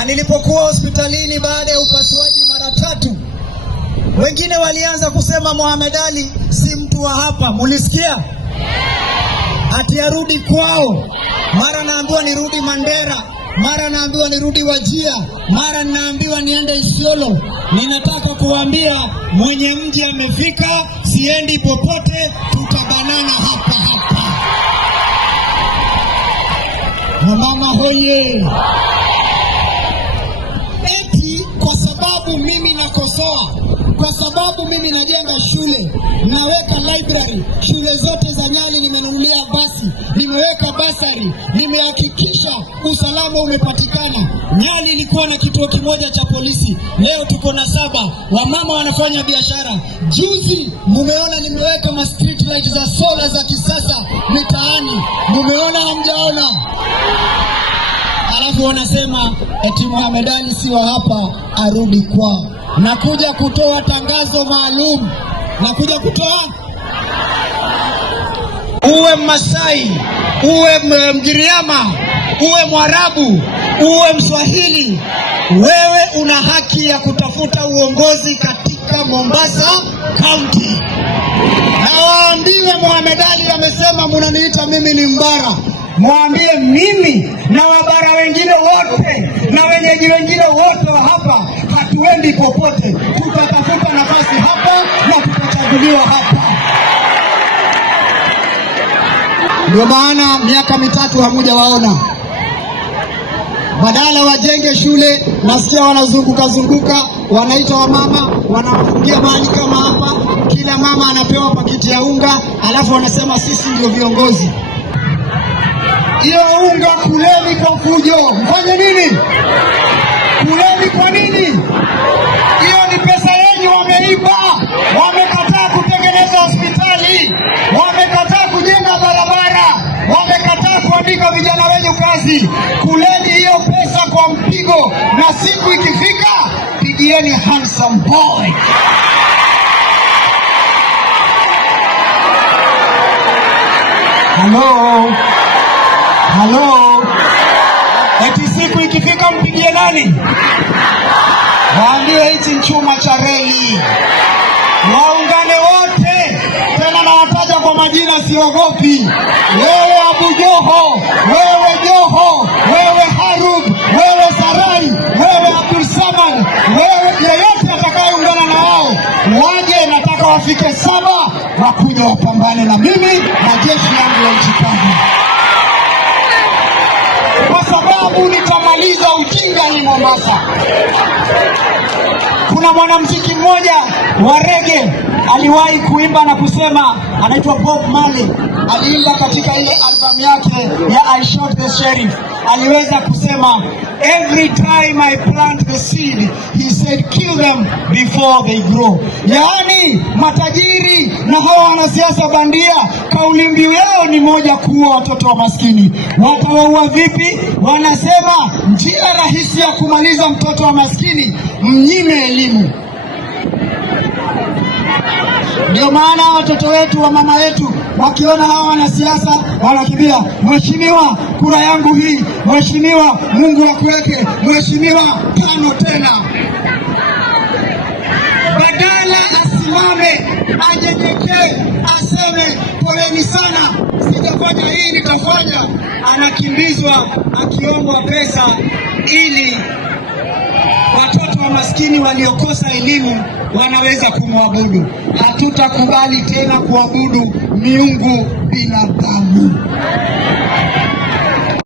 Na nilipokuwa hospitalini baada ya upasuaji mara 3, wengine walianza kusema Mohamed Ali si mtu wa hapa. Mulisikia? Ati arudi kwao. Mara naambiwa nirudi Mandera, mara naambiwa nirudi Wajia, mara naambiwa niende Isiolo. Ninataka kuambia mwenye mji amefika, siendi popote, tutabanana hapa hapa. Mama hoye. Eti kwa sababu mimi nakosoa, kwa sababu mimi najenga shule, naweka library, shule zote za Nyali nimenunulia basi, nimeweka basari, nimehakikisha usalama umepatikana. Nyali ilikuwa na kituo kimoja cha polisi, leo tuko na 7. Wamama wanafanya biashara. Juzi mumeona nimeweka ma street light za sola za kisasa mitaani. Mumeona hamjaona? Alafu wanasema eti Mohamed Ali si wa hapa, arudi kwao. Nakuja kutoa tangazo maalum. Nakuja kutoa, uwe Masai, uwe Mgiriama, uwe Mwarabu, uwe Mswahili, wewe una haki ya kutafuta uongozi katika Mombasa County. Na waambie Mohamed Ali amesema mnaniita mimi ni mbara. Mwambie mimi na wabara wengine wote na wenyeji wengine wote wa hapa hatuendi popote, tutatafuta nafasi hapa na tutachaguliwa hapa. Ndio maana miaka 3 hamujawaona. Badala wajenge shule, nasikia wanazunguka, wanaita wamama, wanawafungia mahali kama hapa, kila mama anapewa pakiti ya unga, alafu wanasema sisi ndio viongozi. Hiyo unga kuleni kwa fujo. Mfanye nini? Kuleni kwa nini? Hiyo ni pesa yenu wameiba. Wamekataa kutengeneza hospitali, wamekataa kujenga barabara, wamekataa kuandika vijana wenu kazi. Kuleni hiyo pesa kwa mpigo, na siku ikifika pigieni handsome boy. Halo. Eti siku ikifika mpigie nani? Waambie hichi chuma cha reli. Waungane wote. Tena nawataja kwa majina, siogopi. Wewe Abu Joho, wewe Joho, wewe Harub, wewe Sarai, wewe Abdul Samad, wewe yeyote atakayeungana na wao, waje. Nataka wafike 7, wakuja wapambane na mimi na jeshi langu la nchi kavu. Kwa sababu nitamaliza ujinga hii Mombasa. Kuna mwanamuziki mmoja wa reggae aliwahi kuimba na kusema, anaitwa Bob Marley. Aliimba katika ile album yake ya I Shot the Sheriff. Aliweza kusema, every time I plant the seed, he said kill them before they grow. Yaani matajiri na hawa wanasiasa bandia, kauli mbiu yao ni moja, kuua watoto wa maskini. Watawaua vipi? Wanasema njia rahisi ya kumaliza mtoto wa maskini, mnyime elimu. Ndio maana watoto wetu wa mama wetu wakiona hawa wanasiasa wanakimbia, mheshimiwa kura yangu hii, mheshimiwa Mungu akuweke, mheshimiwa 5 tena. Badala asimame, anyenyekee, aseme poleni sana, sijafanya hii nitafanya, anakimbizwa akiombwa pesa ili watoto wa maskini waliokosa elimu wanaweza kumwabudu. Hatutakubali tena kuabudu miungu binadamu.